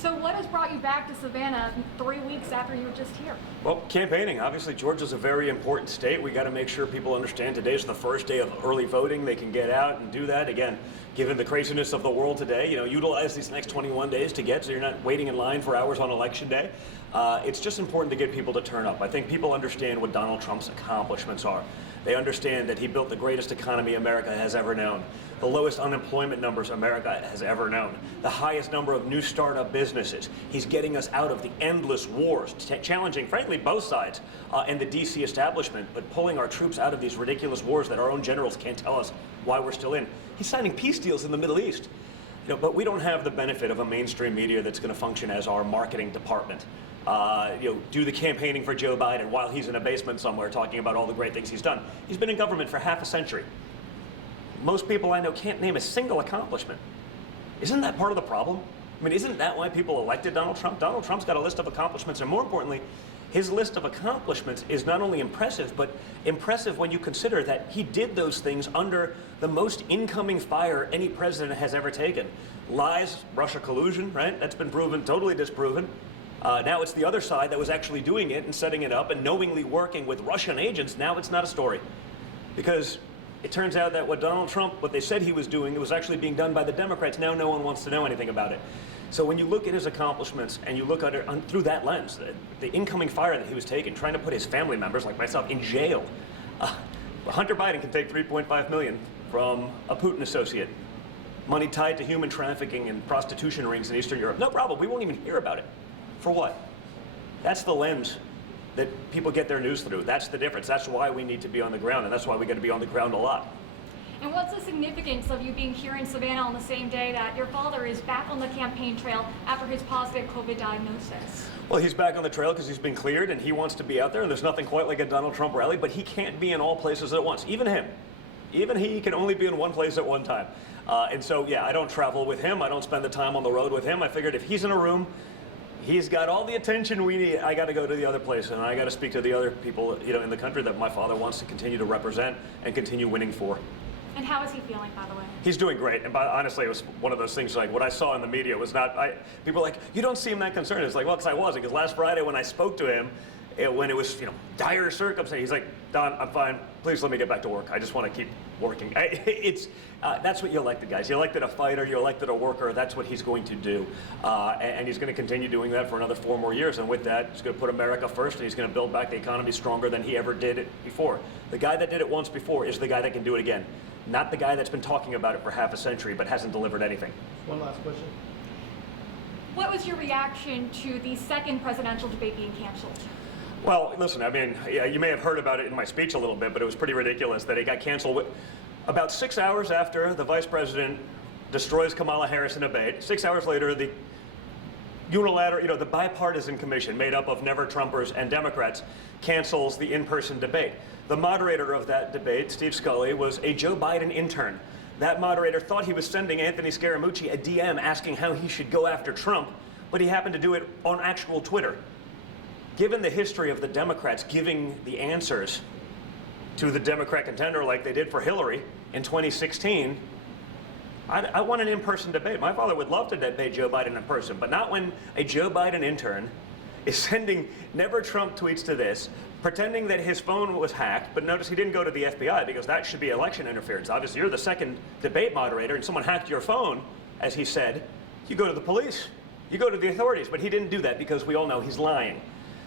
So what has brought you back to Savannah 3 weeks after you were just here? Well, campaigning. Obviously, Georgia's a very important state. We got to make sure people understand today's the first day of early voting. They can get out and do that. Again, given the craziness of the world today, utilize these next 21 days to get so you're not waiting in line for hours on election day. It's just important to get people to turn up. I think people understand what Donald Trump's accomplishments are. They understand that he built the greatest economy America has ever known, the lowest unemployment numbers America has ever known, the highest number of new startup businesses. He's getting us out of the endless wars, challenging, frankly, both sides and the D.C. establishment, but pulling our troops out of these ridiculous wars that our own generals can't tell us why we're still in. He's signing peace deals in the Middle East. But we don't have the benefit of a mainstream media that's going to function as our marketing department. Do the campaigning for Joe Biden while he's in a basement somewhere talking about all the great things he's done. He's been in government for half a century. Most people I know can't name a single accomplishment. Isn't that part of the problem? I mean, isn't that why people elected Donald Trump? Donald Trump's got a list of accomplishments, and more importantly, his list of accomplishments is not only impressive, but impressive when you consider that he did those things under the most incoming fire any president has ever taken. Lies, Russia collusion, right? That's been proven, totally disproven. Now it's the other side that was actually doing it and setting it up and knowingly working with Russian agents. Now it's not a story. Because it turns out that what they said he was doing, it was actually being done by the Democrats. Now no one wants to know anything about it. So when you look at his accomplishments and you look at it through that lens, the incoming fire that he was taking, trying to put his family members like myself in jail. Hunter Biden can take $3.5 million from a Putin associate. Money tied to human trafficking and prostitution rings in Eastern Europe. No problem, we won't even hear about it. For what? That's the lens that people get their news through. That's the difference. That's why we need to be on the ground, and that's why we got to be on the ground a lot. And what's the significance of you being here in Savannah on the same day that your father is back on the campaign trail after his positive COVID diagnosis? Well, he's back on the trail because he's been cleared and he wants to be out there, and there's nothing quite like a Donald Trump rally, but he can't be in all places at once. Even him. Even he can only be in one place at one time. And so, yeah, I don't travel with him. I don't spend the time on the road with him. I figured if he's in a room, he's got all the attention we need. I got to go to the other place, and I got to speak to the other people, in the country that my father wants to continue to represent and continue winning for. And how is he feeling, by the way? He's doing great. And honestly, it was one of those things like what I saw in the media was not. People were like, you don't seem that concerned. It's like, well, because I wasn't. Because last Friday when I spoke to him, when it was dire circumstances, he's like, Don, I'm fine. Please let me get back to work. I just want to keep working. That's what you elected, guys. You elected a fighter. You elected a worker. That's what he's going to do, and he's going to continue doing that for another 4 more years. And with that, he's going to put America first, and he's going to build back the economy stronger than he ever did it before. The guy that did it once before is the guy that can do it again, not the guy that's been talking about it for half a century but hasn't delivered anything. One last question. What was your reaction to the second presidential debate being canceled? Well, listen, I mean, you may have heard about it in my speech a little bit, but it was pretty ridiculous that it got canceled about 6 hours after the vice president destroys Kamala Harris in a debate. 6 hours later, the unilateral, the bipartisan commission made up of never-Trumpers and Democrats cancels the in-person debate. The moderator of that debate, Steve Scully, was a Joe Biden intern. That moderator thought he was sending Anthony Scaramucci a DM asking how he should go after Trump, but he happened to do it on actual Twitter. Given the history of the Democrats giving the answers to the Democrat contender like they did for Hillary in 2016, I want an in-person debate. My father would love to debate Joe Biden in person, but not when a Joe Biden intern is sending never-Trump tweets to this, pretending that his phone was hacked, but notice he didn't go to the FBI because that should be election interference. Obviously, you're the second debate moderator and someone hacked your phone, as he said, you go to the police, you go to the authorities, but he didn't do that because we all know he's lying.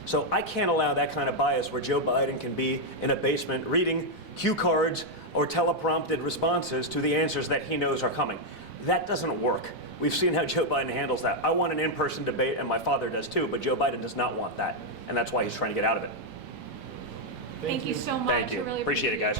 So I can't allow that kind of bias where Joe Biden can be in a basement reading cue cards or teleprompted responses to the answers that he knows are coming. That doesn't work. We've seen how Joe Biden handles that. I want an in-person debate, and my father does too, but Joe Biden does not want that, and that's why he's trying to get out of it. Thank you so much. Thank you. I really appreciate it, guys.